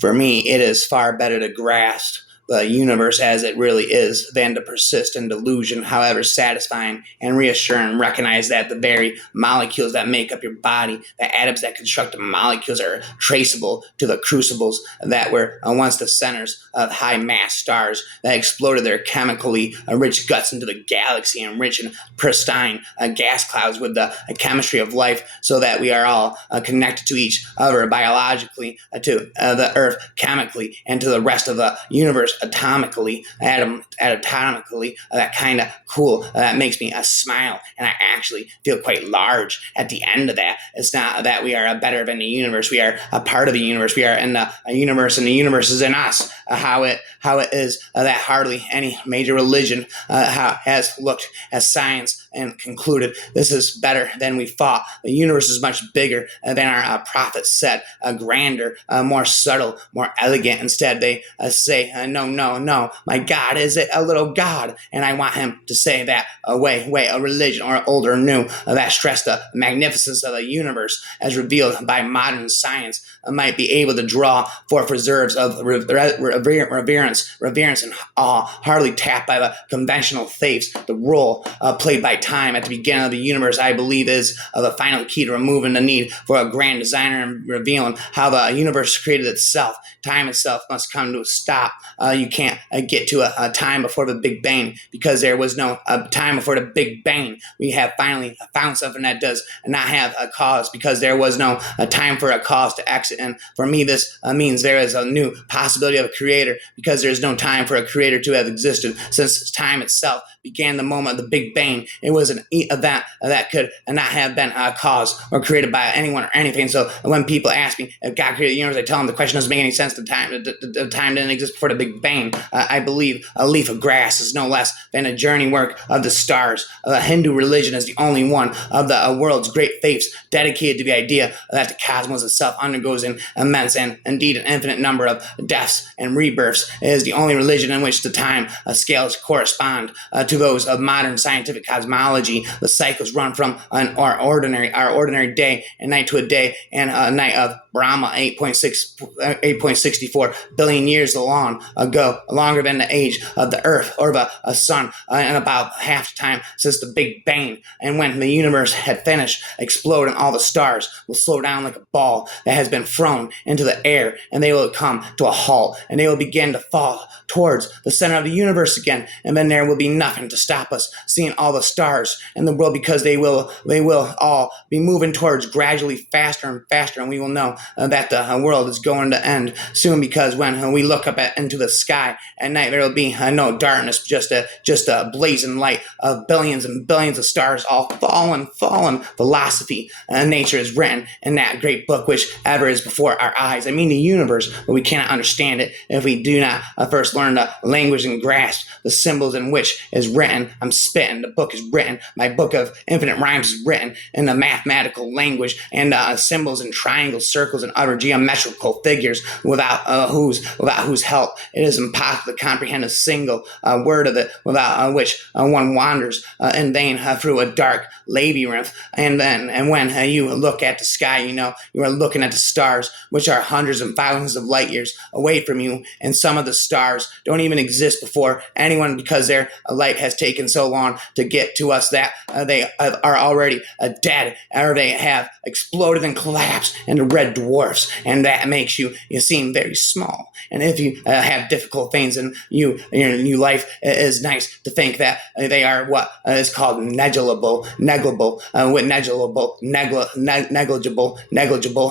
For me, it is far better to grasp the universe as it really is than to persist in delusion, however satisfying and reassuring. Recognize that the very molecules that make up your body, the atoms that construct the molecules, are traceable to the crucibles that were once the centers of high mass stars that exploded their chemically rich guts into the galaxy and rich and pristine gas clouds with the chemistry of life, so that we are all connected to each other biologically, to the earth chemically, and to the rest of the universe atomically, anatomically. That kind of cool. That makes me smile, and I actually feel quite large at the end of that. It's not that we are better than the universe. We are a part of the universe. We are in the universe, and the universe is in us. How it is that hardly any major religion has looked at science and concluded this is better than we thought. The universe is much bigger than our prophets said, grander, more subtle, more elegant. Instead, they say, no, my God is a little God. And I want him to say that way, a religion or old or new, that stress the magnificence of the universe as revealed by modern science might be able to draw forth reserves of reverence and awe, hardly tapped by the conventional faiths. The role played by time at the beginning of the universe, I believe, is the final key to removing the need for a grand designer and revealing how the universe created itself. Time itself must come to a stop. You can't get to a time before the Big Bang, because there was no time before the Big Bang. We have finally found something that does not have a cause, because there was no time for a cause to exit. And for me, this means there is a new possibility of a creator, because there is no time for a creator to have existed, since time itself began the moment of the Big Bang. It was an event that could not have been caused or created by anyone or anything. So when people ask me if God created the universe, I tell them the question doesn't make any sense. The time didn't exist before the Big Bang. I believe a leaf of grass is no less than a journey work of the stars. The Hindu religion is the only one of the world's great faiths dedicated to the idea that the cosmos itself undergoes an immense and indeed an infinite number of deaths and rebirths. It is the only religion in which the time scales correspond to those of modern scientific cosmology. The cycles run from our ordinary day and night to a day and a night of Brahma, 8.64 billion years long ago, longer than the age of the Earth or the sun, and about half the time since the Big Bang. And when the universe had finished exploding, all the stars will slow down like a ball that has been thrown into the air, and they will come to a halt, and they will begin to fall towards the center of the universe again. And then there will be nothing to stop us seeing all the stars in the world, because they will all be moving towards gradually faster and faster, and we will know that the world is going to end soon, because when we look up into the sky at night, there will be no darkness, just a blazing light of billions and billions of stars, all fallen. Philosophy nature is written in that great book which ever is before our eyes. I mean the universe, but we cannot understand it if we do not first learn the language and grasp the symbols in which is written. I'm spitting. The book is written. My book of infinite rhymes is written in the mathematical language, and symbols and triangles, circles, and other geometrical figures without whose help it is impossible to comprehend a single word of it, without which one wanders in vain through a dark labyrinth. And when you look at the sky, you are looking at the stars, which are hundreds and thousands of light years away from you, and some of the stars don't even exist before anyone, because their light has taken so long to get to us that they are already dead, or they have exploded and collapsed into red dwarfs, and that makes you seem very small. And if you have difficult things in your new life, it is nice to think that they are what is called negligible,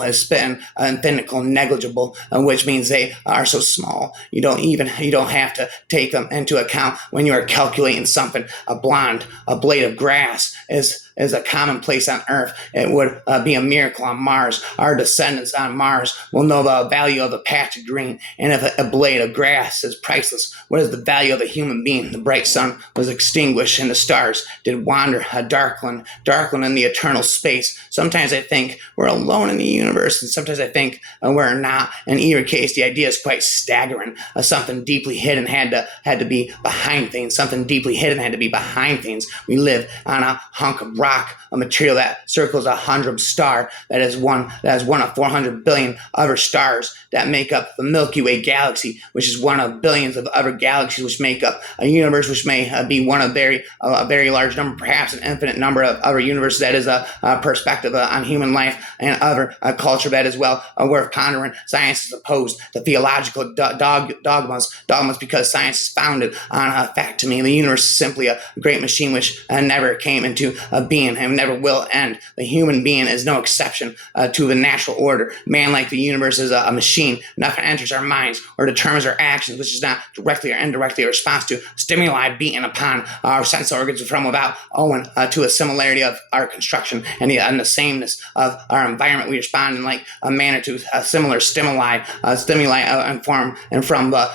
is spitting pinnacle negligible, which means they are so small you don't have to take them into account when you are calculating something. A blade of grass is a commonplace on Earth. It would be a miracle on Mars. Our descendants on Mars will know the value of a patch of green. And if a blade of grass is priceless, what is the value of a human being? The bright sun was extinguished, and the stars did wander, darkling in the eternal space. Sometimes I think we're alone in the universe, and sometimes I think we're not. In either case, the idea is quite staggering. Something deeply hidden had to be behind things. Something deeply hidden had to be behind things. We live on a hunk of rock, a material that circles a hundredth star that is one of 400 billion other stars that make up the Milky Way galaxy, which is one of billions of other galaxies which make up a universe which may be one of a very large number, perhaps an infinite number of other universes. That is a perspective on human life and other culture that is well worth pondering. Science is opposed to theological dogmas because science is founded on fact. To me, the universe is simply a great machine which never came into being and never will end. The human being is no exception to the natural order. Man, like the universe, is a machine. Nothing enters our minds or determines our actions, which is not directly or indirectly a response to stimuli beaten upon our sense organs from without, owing to a similarity of our construction and the sameness of our environment. We respond in like a manner to similar stimuli and form and from the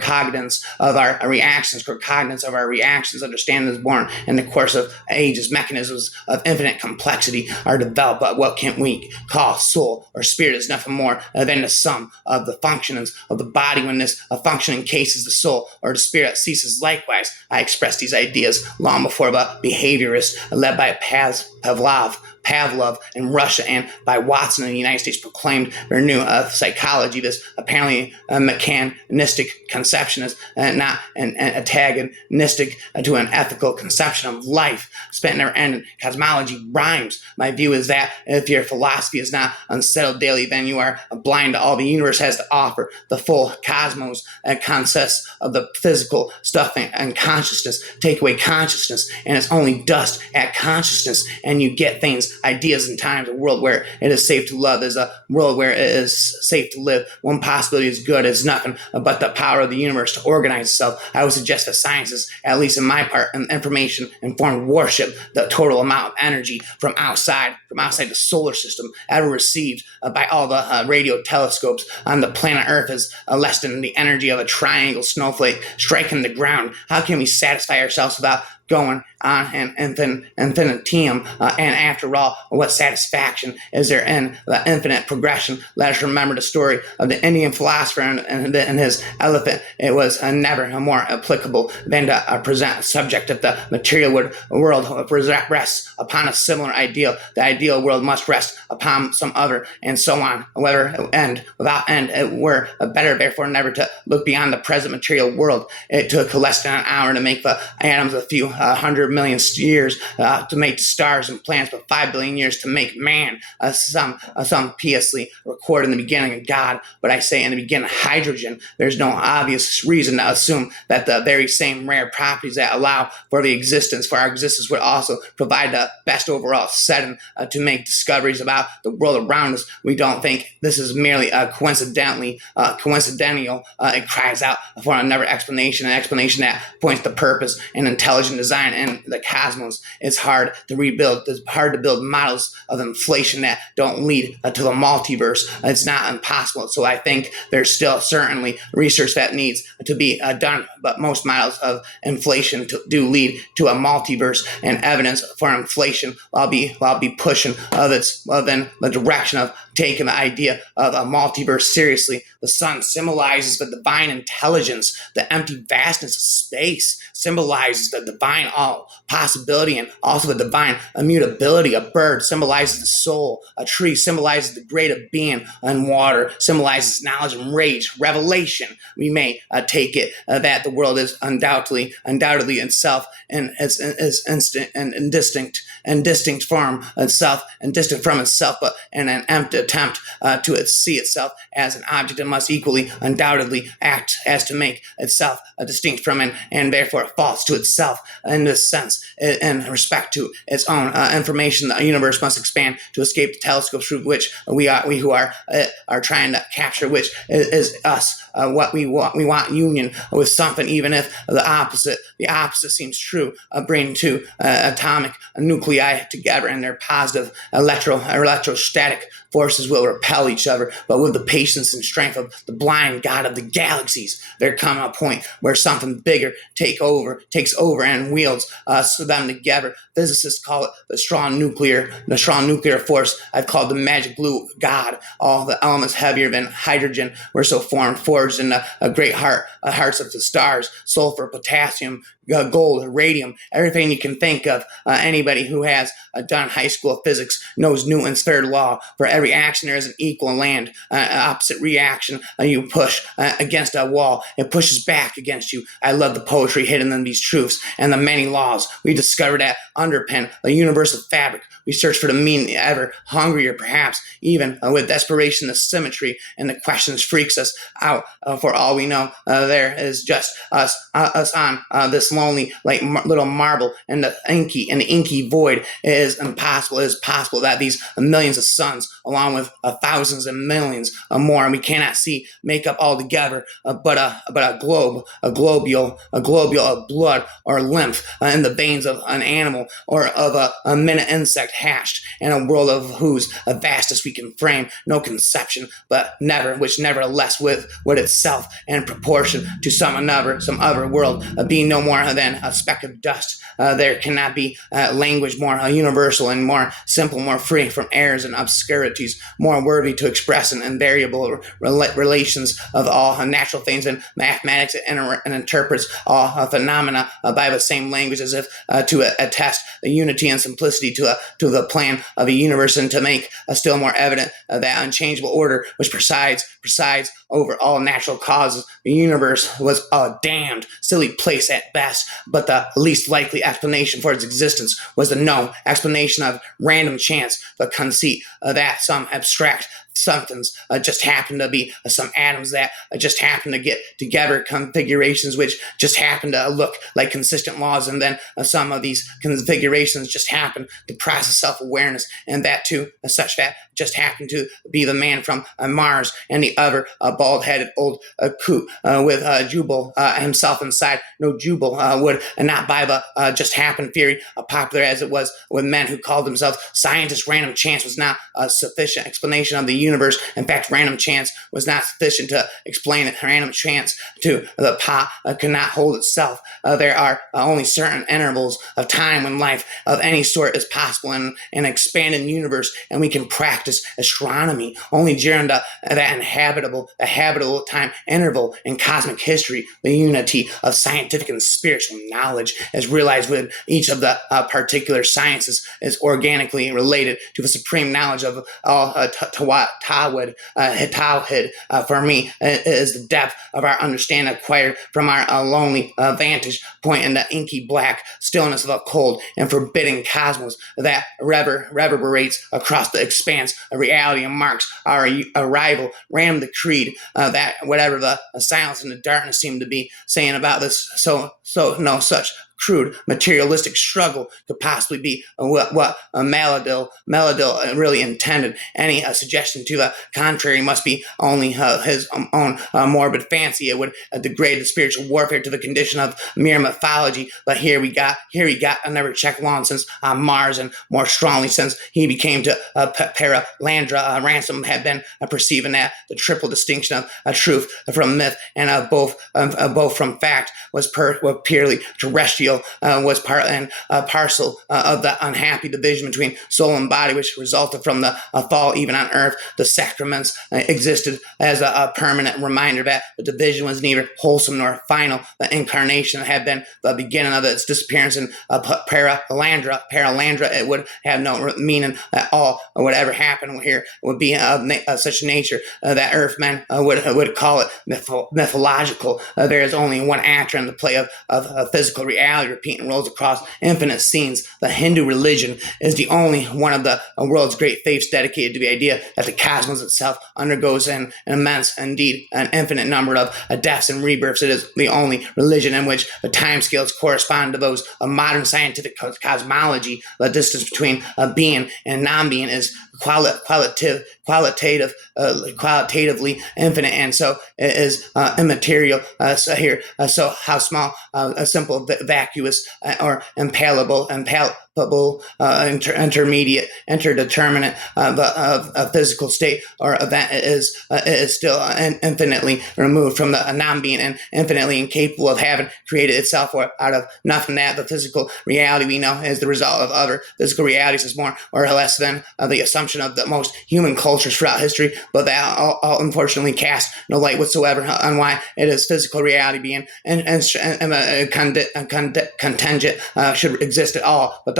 cognizance of our reactions, understanding is born in the course of ages. Mechanisms of infinite complexity are developed, but what can we call soul or spirit is nothing more than the sum of the functionings of the body. When this functioning cases the soul or the spirit ceases likewise. I expressed these ideas long before the behaviorists led by Pavlov in Russia and by Watson in the United States proclaimed their new psychology. This apparently mechanistic conception is not an antagonistic to an ethical conception of life. Spent never ending. Cosmology rhymes. My view is that if your philosophy is not unsettled daily, then you are blind to all the universe has to offer. The full cosmos consists of the physical stuff and consciousness. Take away consciousness, and it's only dust at consciousness, and you get things, ideas, and times. A world where it is safe to love is a world where it is safe to live. One possibility is good is nothing but the power of the universe to organize itself. I would suggest that science is, at least in my part, an information-informed worship. The total amount of energy from outside the solar system ever received by all the radio telescopes on the planet Earth is less than the energy of a triangle snowflake striking the ground. How can we satisfy ourselves without going on an infinitum? And after all, what satisfaction is there in the infinite progression? Let us remember the story of the Indian philosopher and his elephant. It was never more applicable than to present a subject that the material world rests upon a similar ideal. The ideal world must rest upon some other, and so on. Whether end without end, it were better, therefore, never to look beyond the present material world. It took less than an hour to make the atoms, a few 100 million years to make stars and planets, but 5 billion years to make man. Some piously record in the beginning of God, but I say in the beginning hydrogen. There's no obvious reason to assume that the very same rare properties that allow for our existence would also provide the best overall setting to make discoveries about the world around us. We don't think this is merely coincidental. It cries out for another explanation, an explanation that points to purpose and intelligent design in the cosmos. It's hard to rebuild. It's hard to build models of inflation that don't lead to the multiverse. It's not impossible. So I think there's still certainly research that needs to be done, but most models of inflation do lead to a multiverse, and evidence for inflation while be pushing in the direction of taking the idea of a multiverse seriously. The sun symbolizes the divine intelligence. The empty vastness of space symbolizes the divine all possibility and also the divine immutability. A bird symbolizes the soul. A tree symbolizes the great of being, and water symbolizes knowledge and rage, revelation. We may take it that the world is undoubtedly itself and is instant and distinct from itself, but in an empty attempt to see itself as an object, it must equally undoubtedly act as to make itself distinct from it, and therefore false to itself in this sense. In respect to its own information, the universe must expand to escape the telescopes through which we who are trying to capture, which is us. What we want union with something, even if the opposite seems true. Bring two atomic nuclei together and their positive electrostatic forces will repel each other, but with the patience and strength of the blind God of the galaxies, there come a point where something bigger takes over and wields us them together. Physicists call it the strong nuclear force. I've called the magic glue God. All the elements heavier than hydrogen were so forged in the great hearts of the stars. Sulfur, potassium, gold, radium, everything you can think of. Anybody who has done high school physics knows Newton's third law. For every action, there is an equal and opposite reaction. You push against a wall, it pushes back against you. I love the poetry hidden in these truths and the many laws we discovered that underpin the universal fabric. We search for the meaning ever hungrier, perhaps, even with desperation, the symmetry and the questions freaks us out. For all we know, there is just us on this lonely, like little marble, and the inky void is impossible. It is possible that these millions of suns, along with thousands and millions more, and we cannot see, make up all together, but a globule of blood or lymph in the veins of an animal or of a minute insect hashed in a world of whose vastness we can frame no conception, but which nevertheless with itself in proportion to some other world, being no more than a speck of dust. There cannot be language more universal and more simple, more free from errors and obscurities, more worthy to express an invariable relations of all natural things and mathematics, and interprets all phenomena by the same language, as if to attest the unity and simplicity to the plan of a universe, and to make still more evident that unchangeable order which presides over all natural causes. The universe was a damned silly place at best, but the least likely explanation for its existence was the no explanation of random chance, the conceit that some abstract somethings just happen to be some atoms that just happen to get together, configurations which just happen to look like consistent laws, and then some of these configurations just happen to process self-awareness, and that too such that just happened to be the man from Mars, and the other bald-headed old coot with Jubal himself inside. No, Jubal would not buy the just happen theory, popular as it was with men who called themselves scientists. Random chance was not a sufficient explanation of the universe. In fact, random chance was not sufficient to explain it. Random chance to the pot could not hold itself. There are only certain intervals of time when life of any sort is possible in an expanded universe, and we can practice astronomy only during that habitable time interval in cosmic history. The unity of scientific and spiritual knowledge is realized when each of the particular sciences is organically related to the supreme knowledge of all Tawhid. For me, is the depth of our understanding acquired from our lonely vantage point in the inky black stillness of a cold and forbidding cosmos that reverberates across the expanse of reality and marks our arrival. Ram the creed that whatever the silence and the darkness seem to be saying about this, so no such crude materialistic struggle could possibly be what Maladil really intended. Any suggestion to the contrary must be only his own morbid fancy. It would degrade the spiritual warfare to the condition of mere mythology. But here he got another check long since on Mars, and more strongly since he became to Paralandra. Ransom had been perceiving that the triple distinction of truth from myth and both from fact was purely terrestrial, was part and parcel of the unhappy division between soul and body, which resulted from the fall even on earth. The sacraments existed as a permanent reminder that the division was neither wholesome nor final. The incarnation had been the beginning of its disappearance in Paralandra. It would have no meaning at all. Whatever happened here would be of such nature that earthmen would call it mythological. There is only one actor in the play of physical reality, repeating roles across infinite scenes. The Hindu religion is the only one of the world's great faiths dedicated to the idea that the cosmos itself undergoes an immense, indeed an infinite number of deaths and rebirths. It is the only religion in which the timescales correspond to those of modern scientific cosmology. The distance between being and non-being is qualitatively infinite, and so it is immaterial. So how small, a simple, vacuous, or impalpable intermediate, interdeterminate a physical state or event is still infinitely removed from the non-being and infinitely incapable of having created itself or out of nothing. That the physical reality we know is the result of other physical realities is more or less than the assumption of the most human cultures throughout history, but that all unfortunately cast no light whatsoever on why it is physical reality being contingent should exist at all, but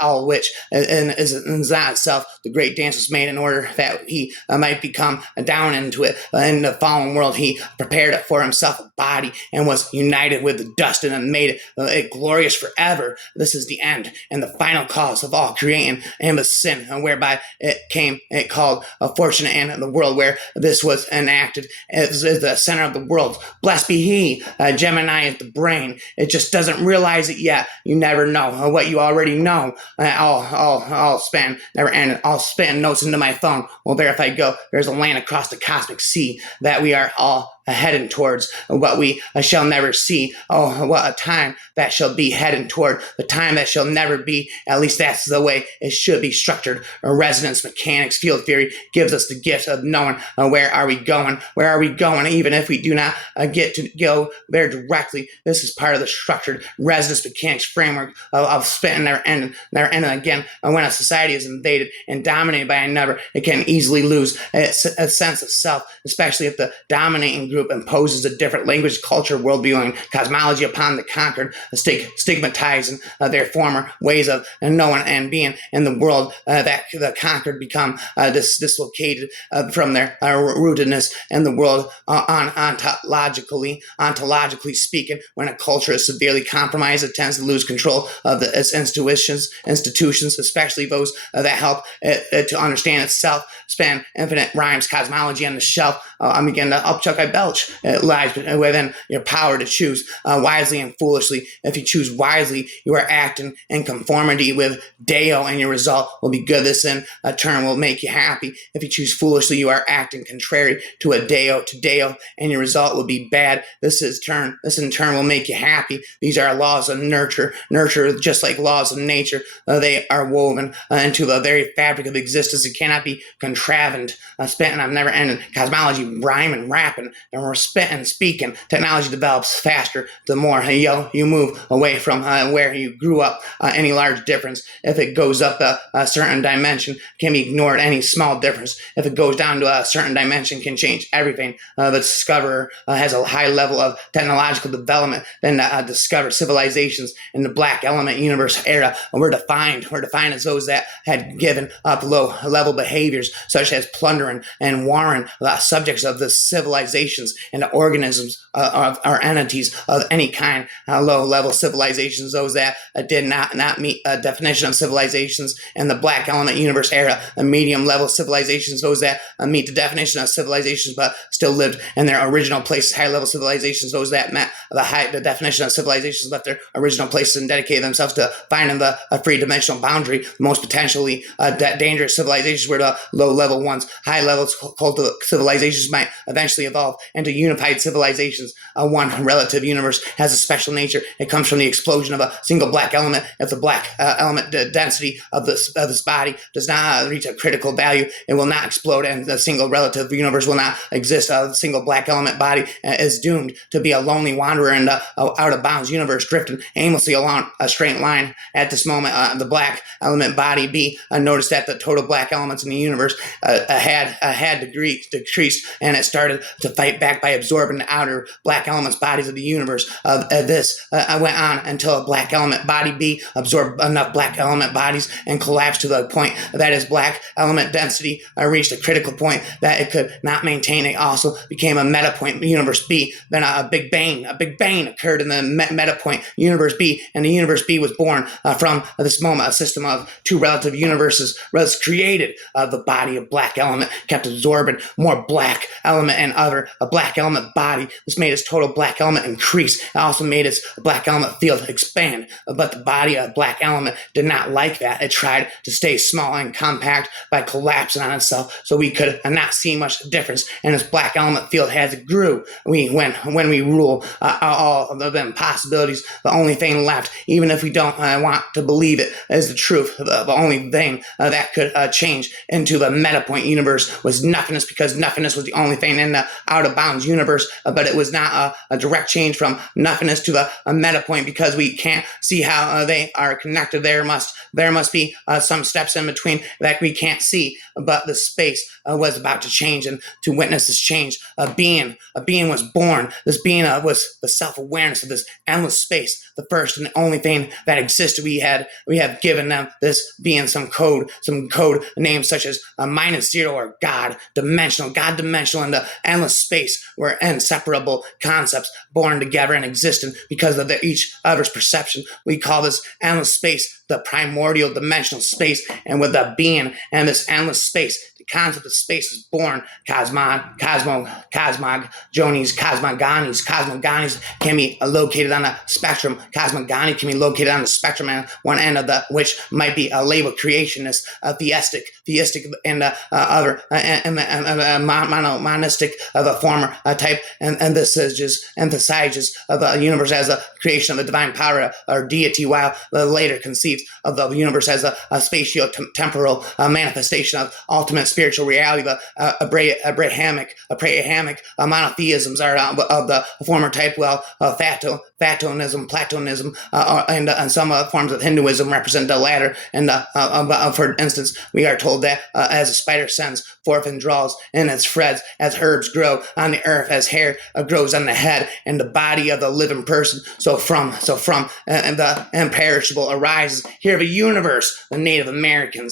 all which is not itself the great dance was made in order that he might become down into it. In the fallen world, he prepared for himself a body and was united with the dust and made it glorious forever. This is the end and the final cause of all creating and the sin, whereby it called a fortunate and the world where this was enacted is the center of the world. Blessed be he. Gemini is the brain. It just doesn't realize it yet. You never know what you already know. I'll span never end. I'll span notes into my phone. Will verify go. There's a land across the cosmic sea that we are all heading towards, what we shall never see. Oh, what a time that shall be heading toward, the time that shall never be. At least that's the way it should be structured. Resonance mechanics, field theory gives us the gift of knowing where are we going, even if we do not get to go there directly. This is part of the structured resonance mechanics framework of spinning never ending again. When a society is invaded and dominated by another, it can easily lose a sense of self, especially if the dominating group imposes a different language, culture, worldview, and cosmology upon the conquered, stigmatizing their former ways of knowing and being in the world. That the conquered become dislocated from their rootedness in the world. Ontologically speaking, when a culture is severely compromised, it tends to lose control of its institutions, especially those that help it to understand itself. Span infinite rhymes, cosmology on the shelf. I'm again the upchuck I belch. It lies within your power to choose wisely and foolishly. If you choose wisely, you are acting in conformity with Deo, and your result will be good. This in turn will make you happy. If you choose foolishly, you are acting contrary to a Deo, and your result will be bad. This in turn will make you happy. These are laws of nurture. Nurture, just like laws of nature, they are woven into the very fabric of existence. It cannot be contrived. Spent I've never ended. Cosmology, rhyming, rapping, and we're spitting, speaking. Technology develops faster the more you move away from where you grew up. Any large difference, if it goes up a certain dimension, can be ignored. Any small difference, if it goes down to a certain dimension, can change everything. The discoverer has a high level of technological development than discovered civilizations in the black element universe era. We're defined as those that had given up low-level behaviors such as plundering and warring, subjects of the civilizations and the organisms or entities of any kind. Low-level civilizations, those that did not meet a definition of civilizations in the black element universe era. Medium-level civilizations, those that meet the definition of civilizations but still lived in their original places. High-level civilizations, those that met the definition of civilizations, left their original places and dedicated themselves to finding the three-dimensional boundary. The most potentially dangerous civilizations were the low-level ones. High-level civilizations might eventually evolve into unified civilizations. One relative universe has a special nature. It comes from the explosion of a single black element. If the black element density of this body does not reach a critical value, it will not explode, and the single relative universe will not exist. A single black element body is doomed to be a lonely wanderer in the out-of-bounds universe, drifting aimlessly along a straight line. At this moment, the black element body B noticed that the total black elements in the universe had decreased, and it started to fight back by absorbing the outer black elements bodies of the universe. This went on until a black element body B absorbed enough black element bodies and collapsed to the point that its black element density reached a critical point that it could not maintain. It also became a meta point, universe B. Then a big bang occurred in the meta point, universe B, and the universe B was born from this moment. A system of two relative universes was created. The body of black element kept absorbing more black element and other a black element body. This made its total black element increase. It also made its black element field expand. But the body of black element did not like that. It tried to stay small and compact by collapsing on itself, so we could not see much difference. And this black element field has grew. When we rule all of the possibilities, the only thing left, even if we don't want to believe it, is the truth. The only thing that could change into the meta point universe was nothingness, because nothingness was the only thing in the out of bounds universe. But it was not a direct change from nothingness to a meta point, because we can't see how they are connected. There must be some steps in between that we can't see. But the space was about to change, and to witness this change, a being was born. This being was the self-awareness of this endless space, the first and the only thing that existed. We have given them, this being, some code names such as -0 or God dimensional, and the endless space were inseparable concepts born together and existent because of each other's perception. We call this endless space the primordial dimensional space, and with the being and this endless space, the concept of space is born. Cosmogonies can be located on a spectrum. Cosmogony can be located on the spectrum, and one end of which might be a label creationist, theistic, and other monistic of a former type, and this is just emphasizes of the universe as a creation of the divine power or deity, while the later conceives of the universe as a spatio-temporal manifestation of ultimate spiritual reality. The Abrahamic monotheisms are of the former type, while Platonism, and some forms of Hinduism represent the latter. And for instance, we are told that as a spider sends forth and draws in its threads, as herbs grow on the earth, as hair grows on the head and the body of the living person, so from the imperishable arises here the universe. The Native American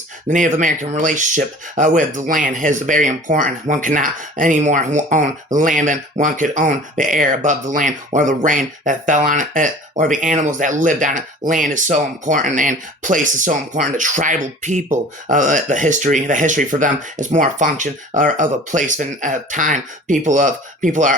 relationship with the land is very important. One cannot anymore own the land, and one could own the air above the land, or the rain that fell on it, or the animals that lived on it. Land is so important, and place is so important to tribal people. The history for them is more a function of a place than time. People are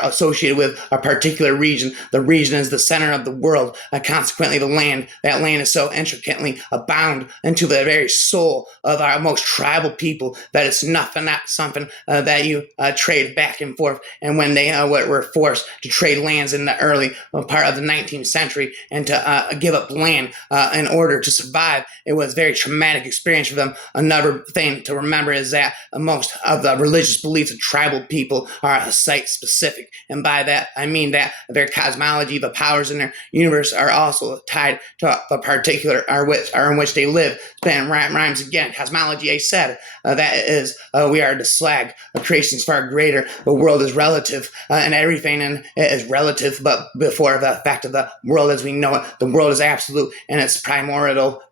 associated with a particular region. The region is the center of the world. Consequently, that land is so intricately bound into the very soul of our most tribal people that it's not something that you trade back and forth. And when they were forced to trade lands in the early part of the 19th century and to give up land in order to survive, it was a very traumatic experience for them. Another thing to remember is that most of the religious beliefs of tribal people are site specific, and by that I mean that their cosmology, the powers in their universe, are also tied to the particular in which they live. Span rhymes again. Cosmology, I said, that is, we are the slag. Creation is far greater. The world is relative, and everything in it is relative. But before the fact of the world as we know it, the world is absolute, and its primordial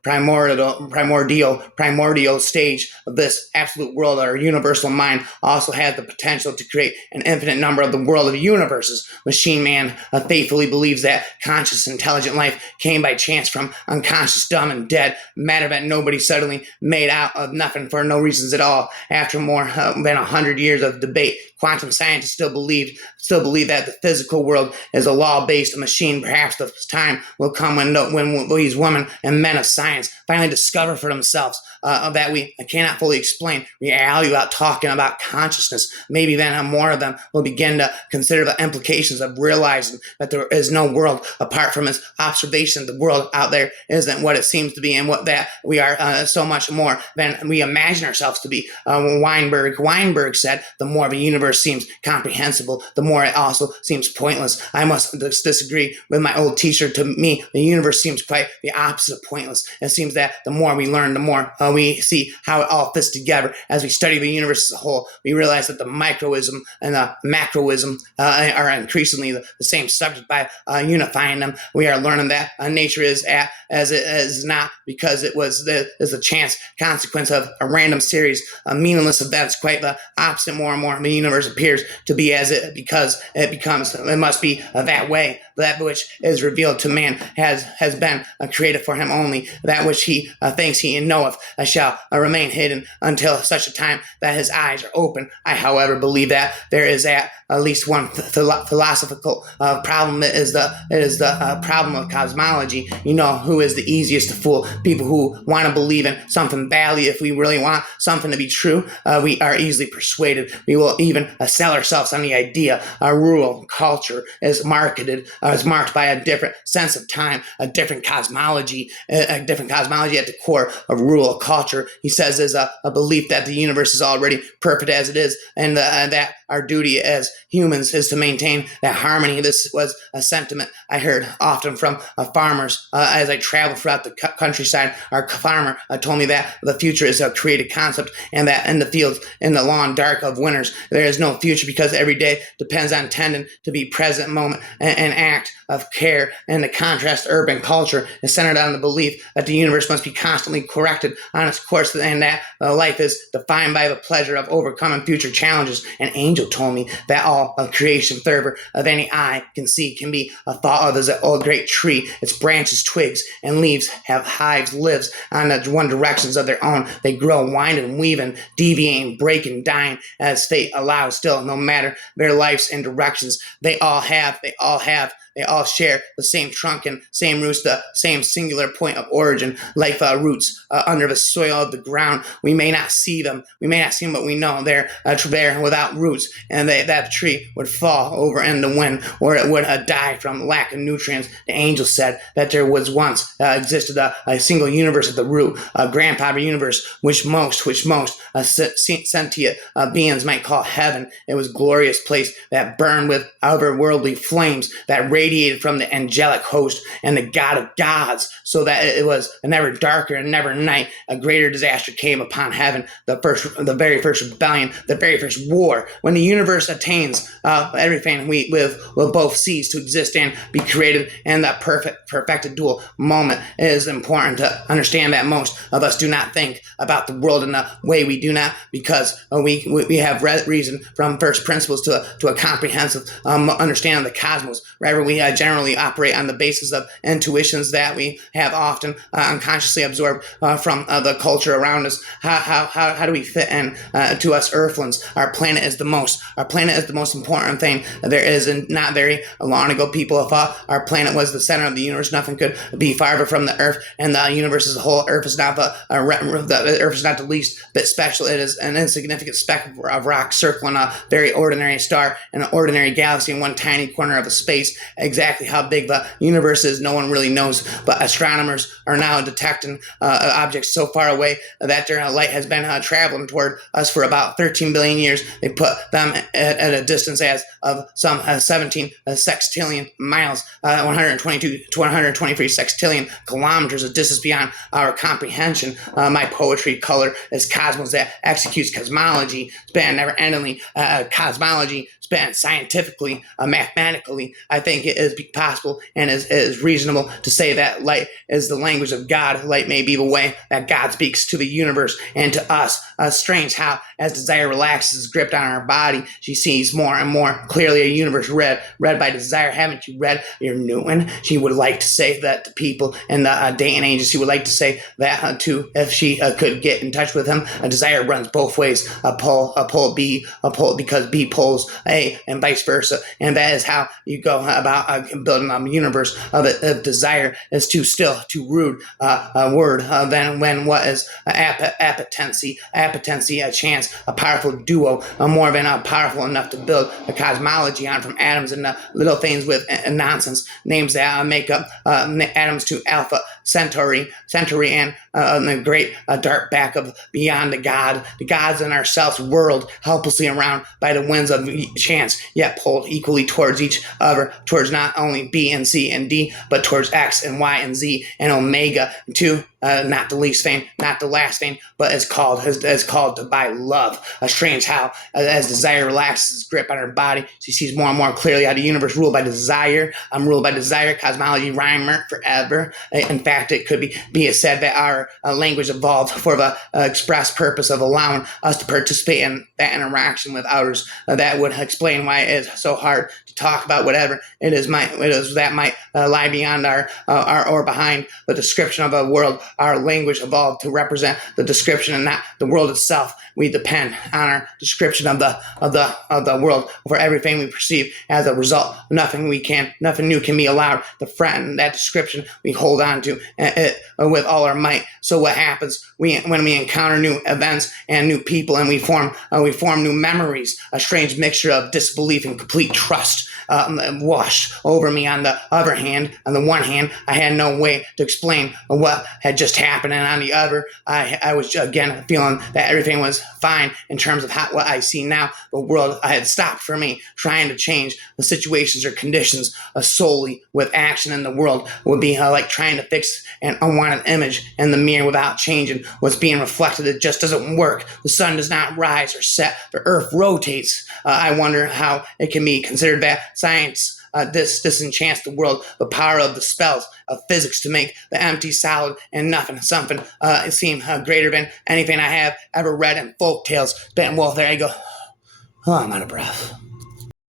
stage of this absolute world, our universal mind, also has the potential to create an infinite number of the world of universes. Machine Man faithfully believes that conscious, intelligent life came by chance from unconscious, dumb, and dead matter that nobody suddenly made out of nothing for no reasons at all. After more than 100 years of debate, quantum scientists still believe that the physical world is a law-based machine. Perhaps the time will come when these women and men of science finally discover for themselves that we cannot fully explain reality without talking about consciousness. Maybe then more of them will begin to consider the implications of realizing that there is no world apart from its observation. The world out there isn't what it seems to be, and what that we are so much more than we imagine ourselves to be. Weinberg said, the more the universe seems comprehensible, the more it also seems pointless. I must disagree with my old teacher. To me, the universe seems quite the opposite of pointless. It seems that the more we learn, the more we see how it all fits together. As we study the universe as a whole, we realize that the microism and the macroism are increasingly the same subject. By unifying them, we are learning that nature is as it is not because it is a chance consequence of a random series of meaningless events. Quite the opposite. More and more, the universe appears to be as it because it must be that way. That which is revealed to man has been created for him only. That which he thinks he knoweth shall remain hidden until such a time that his eyes are open. I, however, believe that there is at least one philosophical problem. It is the problem of cosmology. You know who is the easiest to fool? People who want to believe in something badly. If we really want something to be true, we are easily persuaded. We will even sell ourselves on the idea. Our rural culture is marked by a different sense of time, a different cosmology at the core of rural culture. He says is a belief that the universe is already perfect as it is, and that our duty as humans is to maintain that harmony. This was a sentiment I heard often from farmers as I traveled throughout the countryside. Our farmer told me that the future is a created concept, and that in the fields, in the long dark of winters, there is no future because every day depends on tending to be present moment and act of care. And the contrast urban culture is centered on the belief that the universe must be constantly corrected on its course, and that life is defined by the pleasure of overcoming future challenges. An angel told me that all of creation fervor of any eye can see can be thought of as an old great tree. Its branches, twigs, and leaves have hives, lives on the one directions of their own. They grow, winding, weaving, deviating, breaking, dying as fate allows. Still, no matter their lives and directions, they all share the same trunk and same roots, the same singular point of origin, like roots under the soil of the ground. We may not see them, but we know they're there without roots, and that tree would fall over in the wind, or it would die from lack of nutrients. The angel said that there was once existed a single universe at the root, a grandfather universe, which most sentient beings might call heaven. It was a glorious place that burned with otherworldly flames that radiated from the angelic host and the God of gods, so that it was never darker and never night. A greater disaster came upon heaven, the very first rebellion, the very first war. When the universe attains everything we live will both cease to exist and be created, and that perfected dual moment. It is important to understand that most of us do not think about the world in the way we do not, because we have reason from first principles to a comprehensive understanding of the cosmos. Rather, we generally operate on the basis of intuitions that we have often unconsciously absorbed from the culture around us. How do we fit in to us earthlings? Our planet is the most important thing there is, and not very long ago people thought our planet was the center of the universe. Nothing could be farther from the Earth and the universe as a whole. Earth is not the Earth is not the least bit special. It is an insignificant speck of rock circling a very ordinary star in an ordinary galaxy in one tiny corner of a space. Exactly how big the universe is, no one really knows, but astronomers are now detecting objects so far away that their light has been traveling toward us for about 13 billion years. They put them at a distance as of some 17 sextillion miles, 122 to 123 sextillion kilometers, a distance beyond our comprehension. My poetry color is cosmos that executes cosmology, span never-endingly cosmology, span scientifically, mathematically. I think it is possible and is reasonable to say that light is the language of God. Light may be the way that God speaks to the universe and to us. Strange how, as desire relaxes grip on our body, she sees more and more clearly a universe read by desire. Haven't you read your Newton? She would like to say that to people in the day and age. She would like to say that too, if she could get in touch with him. A desire runs both ways. A pull B, because B pulls A, and vice versa. And that is how you go about building a universe of desire. Is too rude a word than when what is appetency, a chance, a powerful duo, more than powerful enough to build a cosmology on, from atoms and little things with nonsense names that make up atoms to Alpha Centauri, and the great dark back of beyond the gods in ourselves whirled helplessly around by the winds of chance, yet pulled equally towards each other, towards not only B and C and D, but towards X and Y and Z and Omega, to not the least thing, not the last thing, but is called to by love. Strange how, as desire relaxes its grip on her body, she sees more and more clearly how the universe ruled by desire. I'm ruled by desire. Cosmology rhymer forever. In fact, it could be said that our language evolved for the express purpose of allowing us to participate in that interaction with others. That would explain why it is so hard to talk about whatever it is that might lie beyond our or behind the description of a world. Our language evolved to represent the description and not the world itself. We depend on our description of the world for everything we perceive. As a result, nothing new can be allowed to threaten that description. We hold on to it with all our might. So what happens when we encounter new events and new people, and we form new memories? A strange mixture of disbelief and complete trust washed over me. On the one hand, I had no way to explain what had just happened, and on the other, I was again feeling that everything was fine in terms of what I see now. The world had stopped for me. Trying to change the situations or conditions solely with action in the world would be like trying to fix an unwanted image in the mirror without changing what's being reflected. It just doesn't work. The sun does not rise or set. The earth rotates. I wonder how it can be considered that science disenchants the world, the power of the spells of physics to make the empty solid and nothing something seem greater than anything I have ever read in folk tales. Well, there you go. Oh, I'm out of breath.